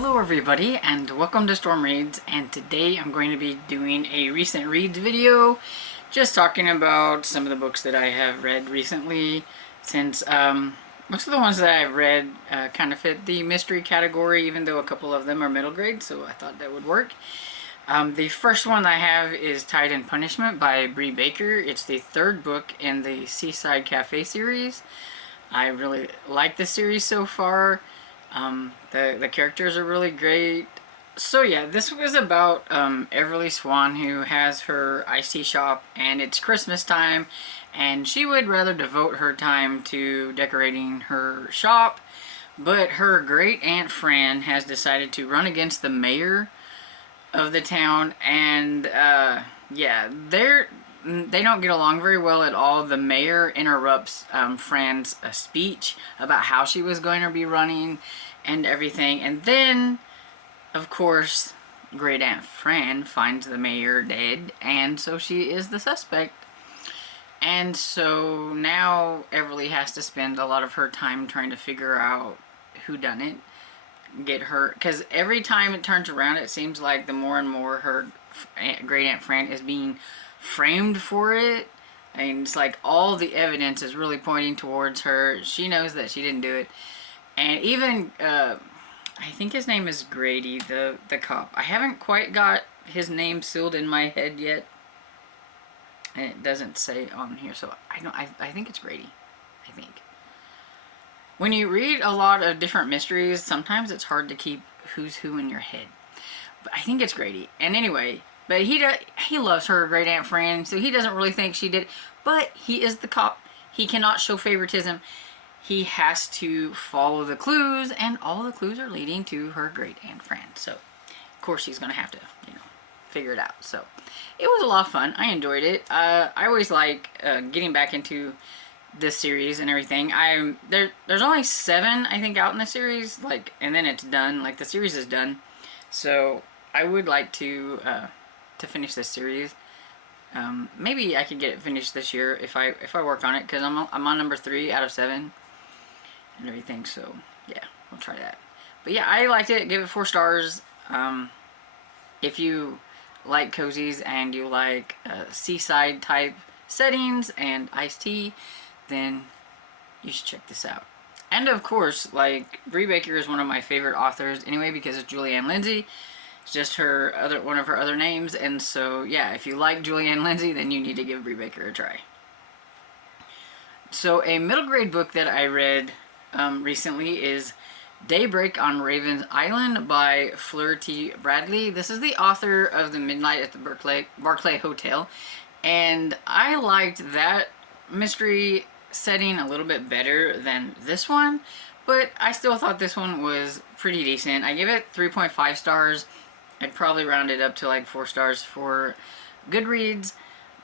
Hello everybody and welcome to Storm Reads, and today I'm going to be doing a recent reads video, just talking about some of the books that I have read recently, since most of the ones that I've read kind of fit the mystery category, even though a couple of them are middle grade, so I thought that would work. The first one I have is Tide and Punishment by Bree Baker. It's the third book in the Seaside Cafe series. I really like this series so far. The characters are really great. So yeah, this was about Everly Swan, who has her iced tea shop, and it's Christmas time, and she would rather devote her time to decorating her shop, but her great aunt Fran has decided to run against the mayor of the town, and yeah, they don't get along very well at all. The mayor interrupts Fran's speech about how she was going to be running and everything, and then of course great aunt Fran finds the mayor dead, and so she is the suspect. And so now Everly has to spend a lot of her time trying to figure out who done it, get her, because every time it turns around it seems like the more and more her great aunt Fran is being framed for it. I mean, it's like all the evidence is really pointing towards her. She knows that she didn't do it. And even I think his name is Grady, the cop. I haven't quite got his name sealed in my head yet, and it doesn't say on here, so I think it's Grady. I think when you read a lot of different mysteries, sometimes it's hard to keep who's who in your head, but I think it's Grady. And anyway, but he loves her great aunt Fran, so he doesn't really think she did it, but he is the cop. He cannot show favoritism. He has to follow the clues, and all the clues are leading to her great aunt Fran. So, of course, he's going to have to, figure it out. So, it was a lot of fun. I enjoyed it. I always like getting back into this series and everything. There's only 7, I think, out in the series, and then it's done. The series is done. So, I would like to finish this series. Maybe I could get it finished this year if I work on it, because I'm on number 3 out of 7. And everything, so yeah, we'll try that. But yeah, I liked it. Give it 4 stars. If you like cozies and you like seaside type settings and iced tea, then you should check this out. And of course, Bree Baker is one of my favorite authors anyway, because it's Julianne Lindsay. It's just one of her other names, and so yeah, if you like Julianne Lindsay, then you need to give Bree Baker a try. So a middle grade book that I read recently is Daybreak on Raven's Island by Fleur T. Bradley. This is the author of The Midnight at the Barclay Hotel, and I liked that mystery setting a little bit better than this one, but I still thought this one was pretty decent. I give it 3.5 stars. I'd probably round it up to 4 stars for Goodreads.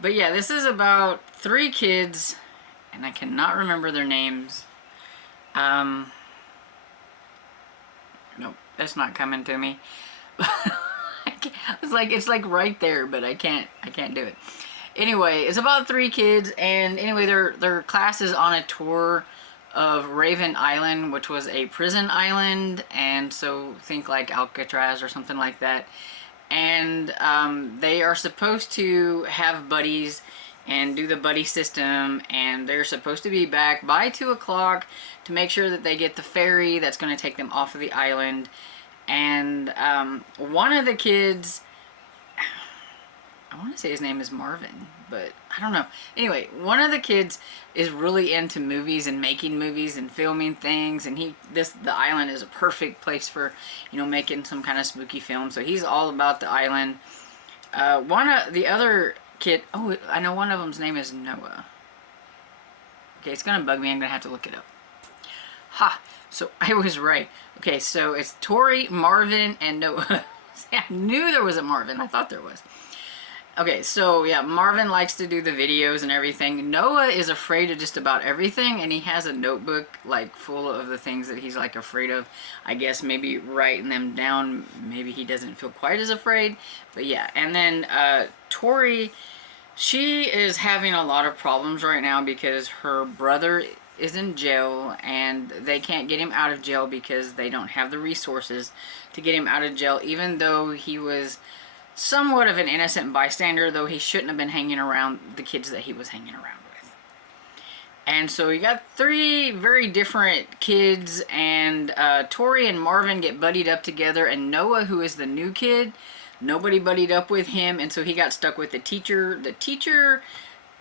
But yeah, this is about 3 kids, and I cannot remember their names. Nope, that's not coming to me. It's right there, but I can't do it. Anyway, it's about 3 kids, and anyway, their class is on a tour of Raven Island, which was a prison island, and so think Alcatraz or something like that. And they are supposed to have buddies and do the buddy system, and they're supposed to be back by 2 o'clock to make sure that they get the ferry that's going to take them off of the island. And one of the kids, I want to say his name is Marvin, but I don't know. Anyway, one of the kids is really into movies and making movies and filming things, and the island is a perfect place for, making some kind of spooky film. So he's all about the island. One of the other kid, oh, I know one of them's name is Noah. Okay, it's gonna bug me. I'm gonna have to look it up. Ha! So I was right. Okay, so it's Tori, Marvin, and Noah. I knew there was a Marvin. I thought there was. Okay, so yeah, Marvin likes to do the videos and everything. Noah is afraid of just about everything, and he has a notebook full of the things that he's afraid of. I guess maybe writing them down, maybe he doesn't feel quite as afraid. But yeah, and then Tori She is having a lot of problems right now because her brother is in jail and they can't get him out of jail because they don't have the resources to get him out of jail, even though he was somewhat of an innocent bystander, though he shouldn't have been hanging around the kids that he was hanging around with. And so you got three very different kids, and Tori and Marvin get buddied up together, and Noah, who is the new kid, nobody buddied up with him, and so he got stuck with the teacher. The teacher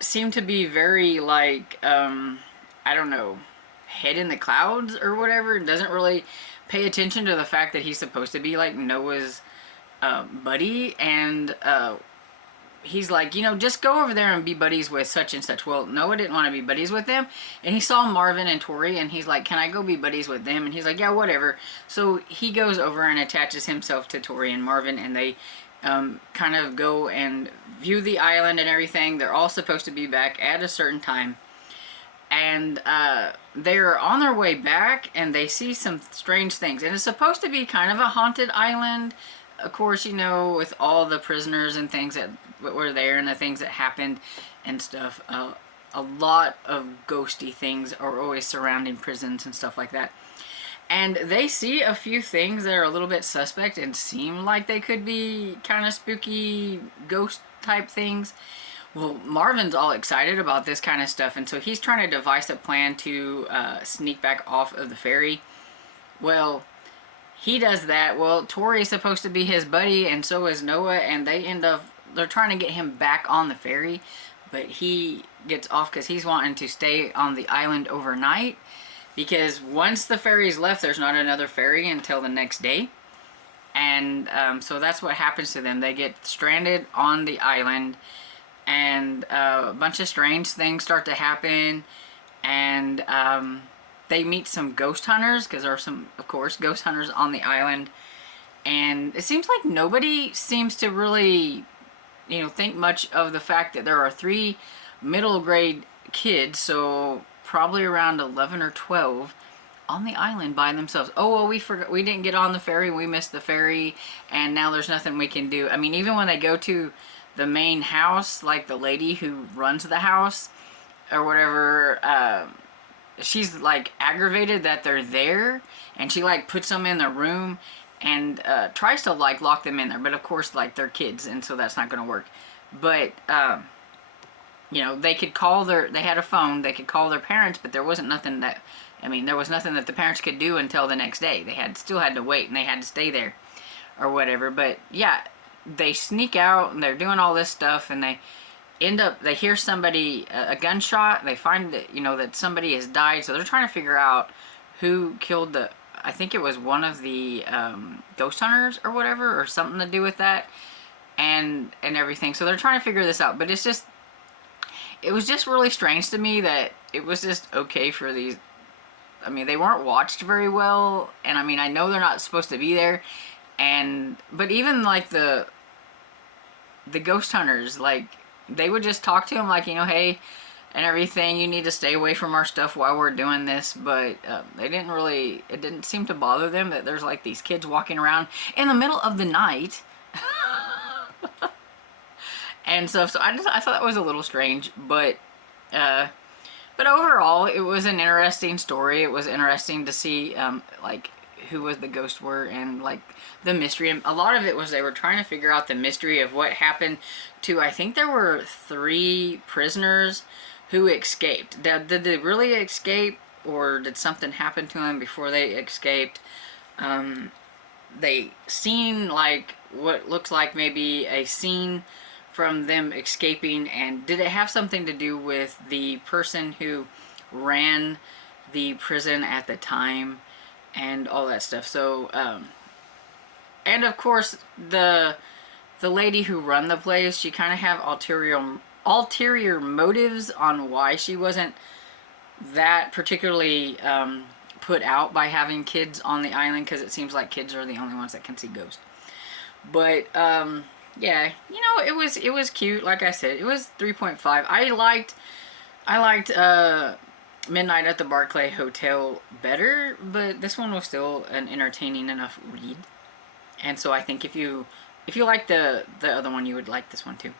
seemed to be very, like, I don't know, head in the clouds or whatever, doesn't really pay attention to the fact that he's supposed to be like Noah's buddy, and he's like, you know, just go over there and be buddies with such and such. Well, Noah didn't want to be buddies with them, and he saw Marvin and Tori, and he's like, can I go be buddies with them? And he's like, yeah, whatever. So he goes over and attaches himself to Tori and Marvin, and they kind of go and view the island and everything. They're all supposed to be back at a certain time, and they're on their way back, and they see some strange things, and it's supposed to be kind of a haunted island. Of course, you know, with all the prisoners and things that were there and the things that happened and stuff, a lot of ghosty things are always surrounding prisons and stuff like that. And they see a few things that are a little bit suspect and seem like they could be kind of spooky ghost type things. Well, Marvin's all excited about this kind of stuff, and so he's trying to devise a plan to sneak back off of the ferry. Well, he does that. Well, Tori is supposed to be his buddy, and so is Noah, and they're trying to get him back on the ferry, but he gets off because he's wanting to stay on the island overnight, because once the ferry's left, there's not another ferry until the next day. And so that's what happens to them. They get stranded on the island, and a bunch of strange things start to happen, and they meet some ghost hunters, because there are some, of course, ghost hunters on the island. And it seems like nobody seems to really, you know, think much of the fact that there are 3 middle grade kids, so probably around 11 or 12, on the island by themselves. Oh, well, we forgot, we didn't get on the ferry, we missed the ferry, and now there's nothing we can do. I mean, even when they go to the main house, like the lady who runs the house or whatever, she's like aggravated that they're there, and she like puts them in the room and tries to like lock them in there, but of course, like, they're kids, and so that's not going to work. But you know, they had a phone, they could call their parents, but there wasn't nothing that, I mean, there was nothing that the parents could do until the next day. They still had to wait, and they had to stay there or whatever. But yeah, they sneak out, and they're doing all this stuff, and they hear somebody, a gunshot. They find that, you know, that somebody has died, so they're trying to figure out who killed I think it was one of the ghost hunters or whatever, or something to do with that, and everything. So they're trying to figure this out, but it was just really strange to me that it was just okay for these. I mean, they weren't watched very well, and I mean, I know they're not supposed to be there, but even like the ghost hunters, like, they would just talk to him like, you know, hey, and everything, you need to stay away from our stuff while we're doing this. But it didn't seem to bother them that there's like these kids walking around in the middle of the night. And so I thought that was a little strange, but overall, it was an interesting story. It was interesting to see like who was the ghosts were, and like the mystery. And a lot of it was they were trying to figure out the mystery of what happened to, I think there were 3 prisoners who escaped. Did they really escape, or did something happen to them before they escaped? They seen like what looks like maybe a scene from them escaping, and did it have something to do with the person who ran the prison at the time and all that stuff? So and of course the lady who run the place, she kind of have ulterior motives on why she wasn't that particularly put out by having kids on the island, because it seems like kids are the only ones that can see ghosts. But yeah, you know, it was cute. Like I said, it was 3.5. I liked Midnight at the Barclay Hotel better, but this one was still an entertaining enough read. And so I think if you like the other one, you would like this one too.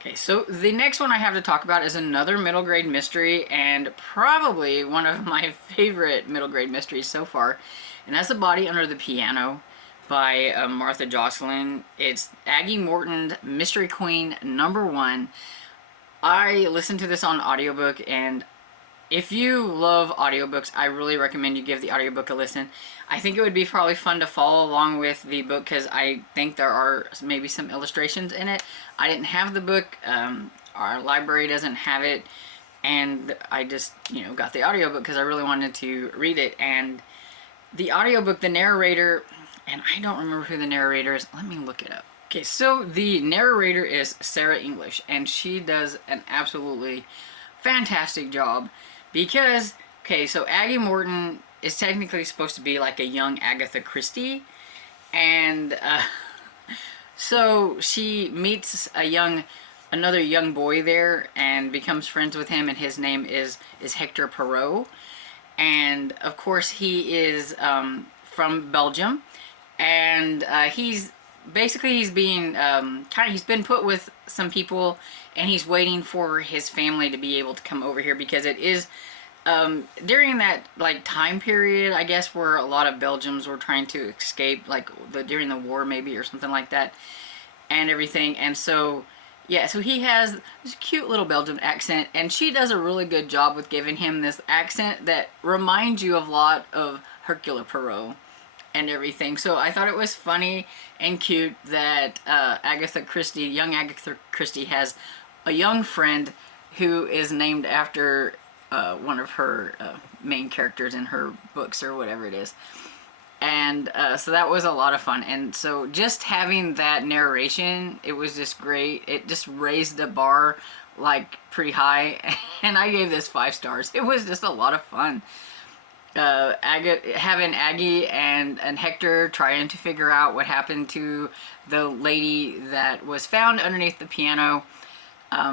Okay, so the next one I have to talk about is another middle grade mystery, and probably one of my favorite middle grade mysteries so far, and that's The Body Under the Piano by Martha Jocelyn. It's Aggie Morton's Mystery Queen #1. I listened to this on audiobook, and if you love audiobooks, I really recommend you give the audiobook a listen. I think it would be probably fun to follow along with the book because I think there are maybe some illustrations in it. I didn't have the book. Our library doesn't have it. And I just, got the audiobook because I really wanted to read it. And the audiobook, the narrator, and I don't remember who the narrator is. Let me look it up. Okay, so the narrator is Sarah English, and she does an absolutely fantastic job because, okay, so Aggie Morton is technically supposed to be like a young Agatha Christie, and so she meets another young boy there and becomes friends with him, and his name is Hector Poirot, and of course he is from Belgium, and he's being he's been put with some people, and he's waiting for his family to be able to come over here because it is during that time period, I guess, where a lot of Belgians were trying to escape, during the war maybe or something like that, and everything. And so yeah, so he has this cute little Belgian accent, and she does a really good job with giving him this accent that reminds you a lot of Hercule Poirot and everything. So I thought it was funny and cute that young Agatha Christie has a young friend who is named after one of her main characters in her books or whatever it is. And so that was a lot of fun. And so just having that narration, it was just great. It just raised the bar pretty high, and I gave this 5 stars. It was just a lot of fun. Having Aggie and Hector trying to figure out what happened to the lady that was found underneath the piano.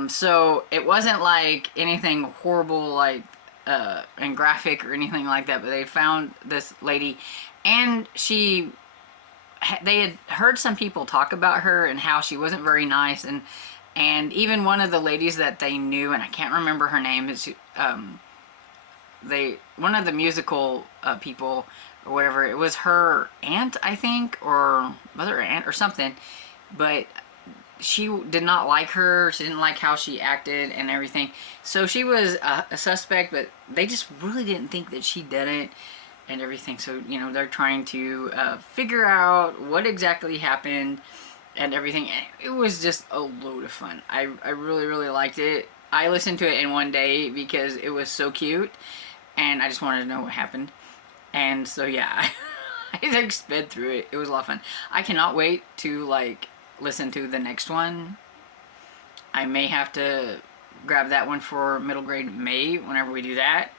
So it wasn't like anything horrible and graphic or anything like that, but they found this lady, and they had heard some people talk about her and how she wasn't very nice, and even one of the ladies that they knew, and I can't remember her name, is one of the musical people or whatever, it was her aunt, I think, or mother aunt or something, but she did not like her. She didn't like how she acted and everything. So she was a suspect, but they just really didn't think that she did it and everything. So, they're trying to figure out what exactly happened and everything. And it was just a load of fun. I really, really liked it. I listened to it in one day because it was so cute, and I just wanted to know what happened. And so, yeah, I sped through it. It was a lot of fun. I cannot wait to, listen to the next one. I may have to grab that one for middle grade May whenever we do that.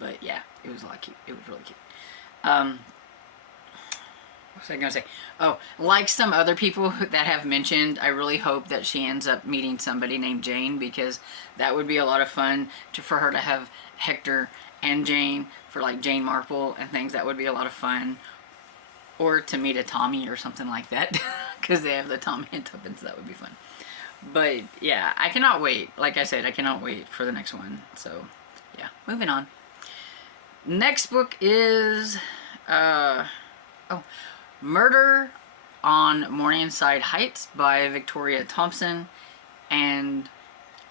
But yeah, it was a lot cute. It was really cute. What was I gonna say? Oh, like some other people that have mentioned, I really hope that she ends up meeting somebody named Jane, because that would be a lot of fun for her to have Hector and Jane, for Jane Marple and things. That would be a lot of fun. Or to meet a Tommy or something like that, because they have the Tommy and Tuppence. That would be fun. But yeah, I cannot wait. Like I said, I cannot wait for the next one. So yeah, moving on. Next book is Murder on Morningside Heights by Victoria Thompson, and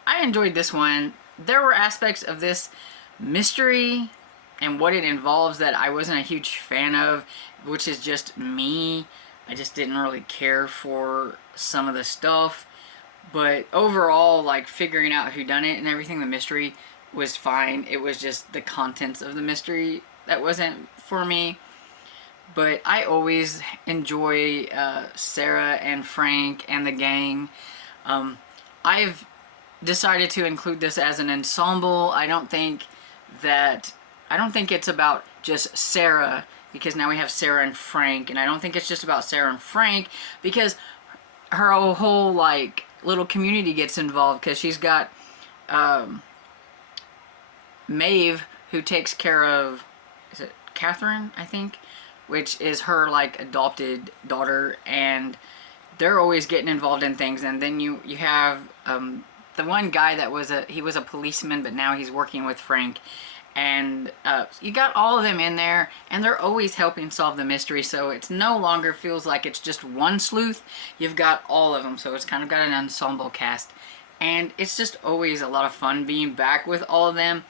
I enjoyed this one. There were aspects of this mystery and what it involves that I wasn't a huge fan of, which is just me. I just didn't really care for some of the stuff. But overall, figuring out who done it and everything, the mystery was fine. It was just the contents of the mystery that wasn't for me. But I always enjoy Sarah and Frank and the gang. I've decided to include this as an ensemble. I don't think it's about just Sarah, because now we have Sarah and Frank, and I don't think it's just about Sarah and Frank, because her whole little community gets involved, because she's got Maeve, who takes care of, is it Catherine, I think, which is her adopted daughter, and they're always getting involved in things. And then you have the one guy that was he was a policeman, but now he's working with Frank. And you got all of them in there, and they're always helping solve the mystery, so it's no longer feels like it's just one sleuth. You've got all of them, so it's kind of got an ensemble cast, and it's just always a lot of fun being back with all of them.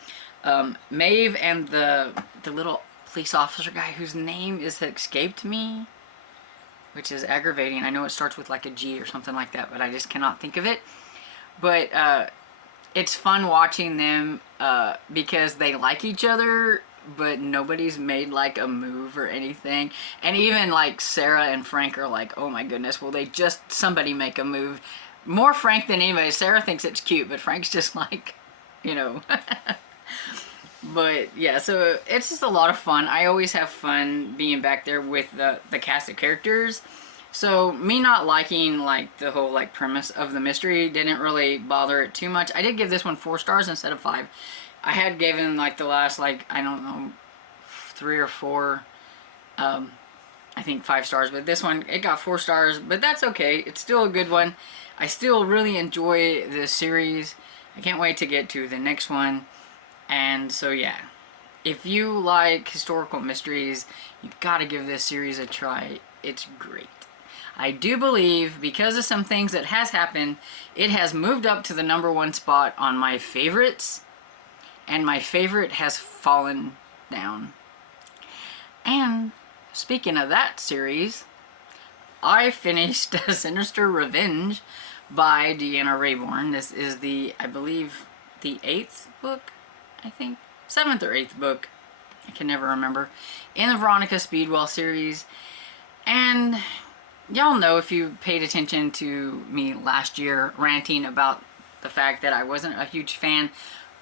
Maeve and the little police officer guy whose name is escaped me, which is aggravating. I know it starts with like a G or something like that, but I just cannot think of it. But it's fun watching them because they like each other, but nobody's made like a move or anything. And even like Sarah and Frank are like, oh my goodness, will they just somebody make a move? More Frank than anybody. Sarah thinks it's cute, but Frank's just like, you know. But yeah, so it's just a lot of fun. I always have fun being back there with the cast of characters. So me not liking like the whole like premise of the mystery didn't really bother it too much. I did give this one 4 stars instead of 5. I had given like the last like, I don't know, 3 or 4, I think 5 stars, but this one it got 4 stars, but that's okay. It's still a good one. I still really enjoy this series. I can't wait to get to the next one. And so yeah, if you like historical mysteries, you gotta give this series a try. It's great. I do believe, because of some things that has happened, it has moved up to the #1 spot on my favorites, and my favorite has fallen down. And speaking of that series, I finished Sinister Revenge by Deanna Raybourn. This is the, I believe, the 8th book, I think, 7th or 8th book, I can never remember, in the Veronica Speedwell series. And y'all know, if you paid attention to me last year ranting about the fact that I wasn't a huge fan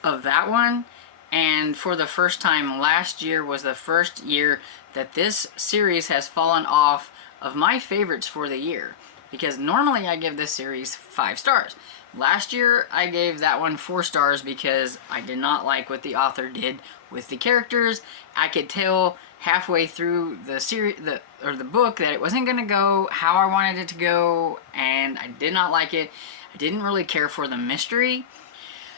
of that one, and for the first time last year was the first year that this series has fallen off of my favorites for the year, because normally I give this series 5 stars. Last year I gave that one 4 stars because I did not like what the author did with the characters. I could tell halfway through the series, the book, that it wasn't going to go how I wanted it to go, and I did not like it. I didn't really care for the mystery.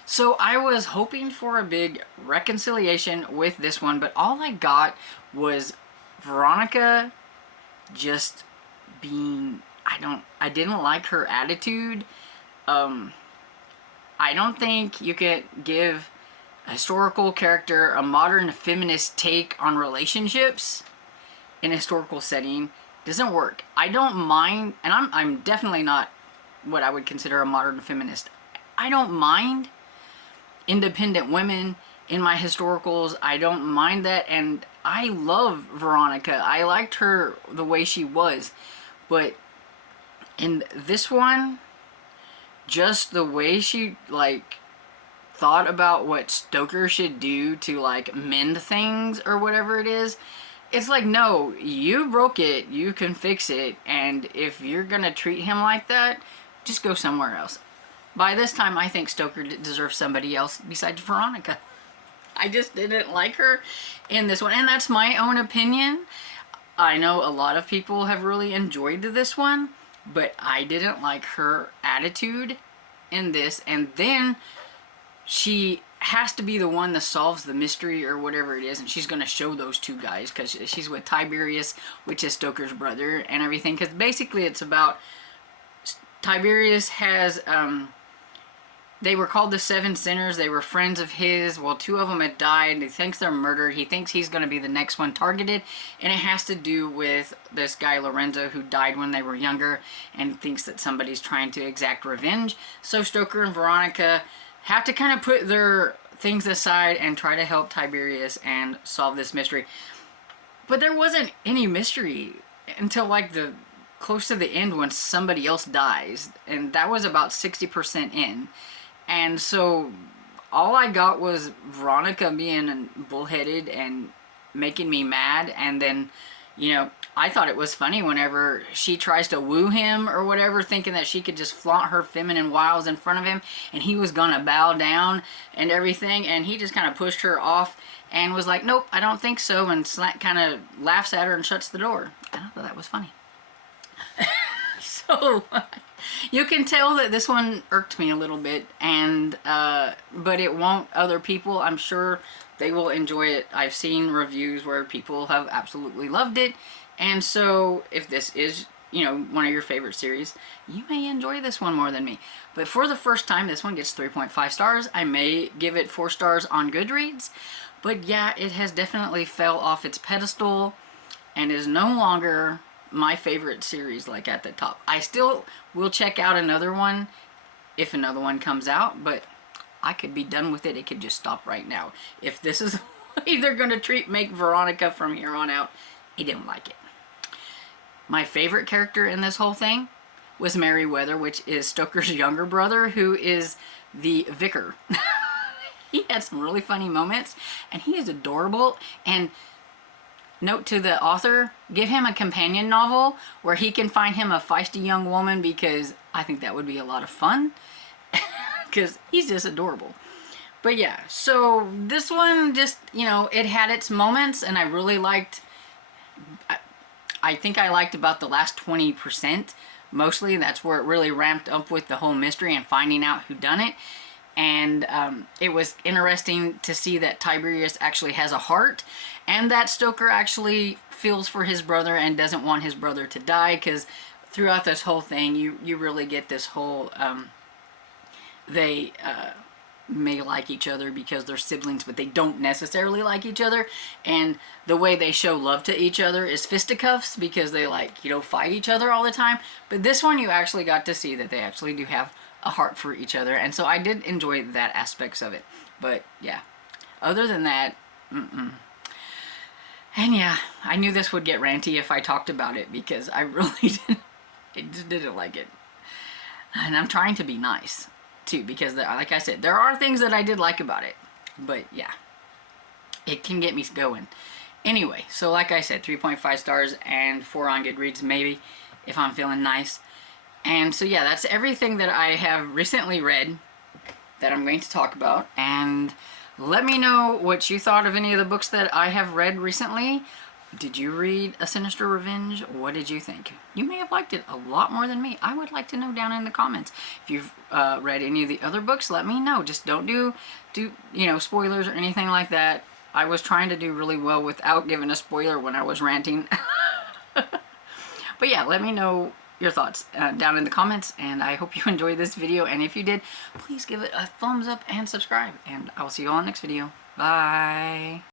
So I was hoping for a big reconciliation with this one, but all I got was Veronica just being, I didn't like her attitude. I don't think you could give a historical character a modern feminist take on relationships in a historical setting. It doesn't work. I don't mind, and I'm definitely not what I would consider a modern feminist. I don't mind independent women in my historicals. I don't mind that, and I love Veronica. I liked her the way she was, but in this one, just the way she like thought about what Stoker should do to like mend things or whatever it is, it's like, no, you broke it, you can fix it, and if you're gonna treat him like that, just go somewhere else. By this time, I think Stoker deserves somebody else besides Veronica. I just didn't like her in this one, and that's my own opinion. I know a lot of people have really enjoyed this one, but I didn't like her attitude in this. And then she has to be the one that solves the mystery or whatever it is, and she's going to show those 2 guys because she's with Tiberius, which is Stoker's brother, and everything. Because basically it's about Tiberius has they were called the 7 Sinners. They were friends of his. Well, 2 of them had died. He thinks they're murdered. He thinks he's going to be the next one targeted. And it has to do with this guy, Lorenzo, who died when they were younger, and thinks that somebody's trying to exact revenge. So Stoker and Veronica have to kind of put their things aside and try to help Tiberius and solve this mystery. But there wasn't any mystery until like the close to the end when somebody else dies. And that was about 60% in. And so all I got was Veronica being bullheaded and making me mad. And then, you know, I thought it was funny whenever she tries to woo him or whatever, thinking that she could just flaunt her feminine wiles in front of him and he was gonna bow down and everything. And he just kind of pushed her off and was like, nope, I don't think so. And kind of laughs at her and shuts the door. I thought that was funny. So So you can tell that this one irked me a little bit, and but it won't other people. I'm sure they will enjoy it. I've seen reviews where people have absolutely loved it, and so if this is, you know, one of your favorite series, you may enjoy this one more than me. But for the first time, this one gets 3.5 stars. I may give it 4 stars on Goodreads, but yeah, it has definitely fell off its pedestal and is no longer my favorite series, like at the top. I still will check out another one if another one comes out, but I could be done with it. It could just stop right now. If this is either going to make Veronica from here on out, I don't like it. My favorite character in this whole thing was Merryweather, which is Stoker's younger brother, who is the vicar. He had some really funny moments, and he is adorable. And note to the author, give him a companion novel where he can find him a feisty young woman, because I think that would be a lot of fun, because he's just adorable. But yeah, so this one just, you know, it had its moments, and I really liked, I think I liked about the last 20%, mostly. That's where it really ramped up with the whole mystery and finding out who done it. And it was interesting to see that Tiberius actually has a heart, and that Stoker actually feels for his brother and doesn't want his brother to die, because throughout this whole thing you really get this whole they may like each other because they're siblings, but they don't necessarily like each other, and the way they show love to each other is fisticuffs, because they, like, you know, fight each other all the time. But this one, you actually got to see that they actually do have a heart for each other, and so I did enjoy that aspects of it. But yeah, other than that, and yeah, I knew this would get ranty if I talked about it, because I really didn't like it. And I'm trying to be nice too, because like I said, there are things that I did like about it, but yeah, it can get me going. Anyway, so like I said, 3.5 stars and 4 on Goodreads, maybe, if I'm feeling nice. And so yeah, that's everything that I have recently read that I'm going to talk about. And let me know what you thought of any of the books that I have read recently. Did you read A Sinister Revenge? What did you think? You may have liked it a lot more than me. I would like to know down in the comments. If you've read any of the other books, let me know. Just don't do you know, spoilers or anything like that. I was trying to do really well without giving a spoiler when I was ranting. But yeah, let me know your thoughts down in the comments, and I hope you enjoyed this video, and if you did, please give it a thumbs up and subscribe, and I will see you all in the next video. Bye.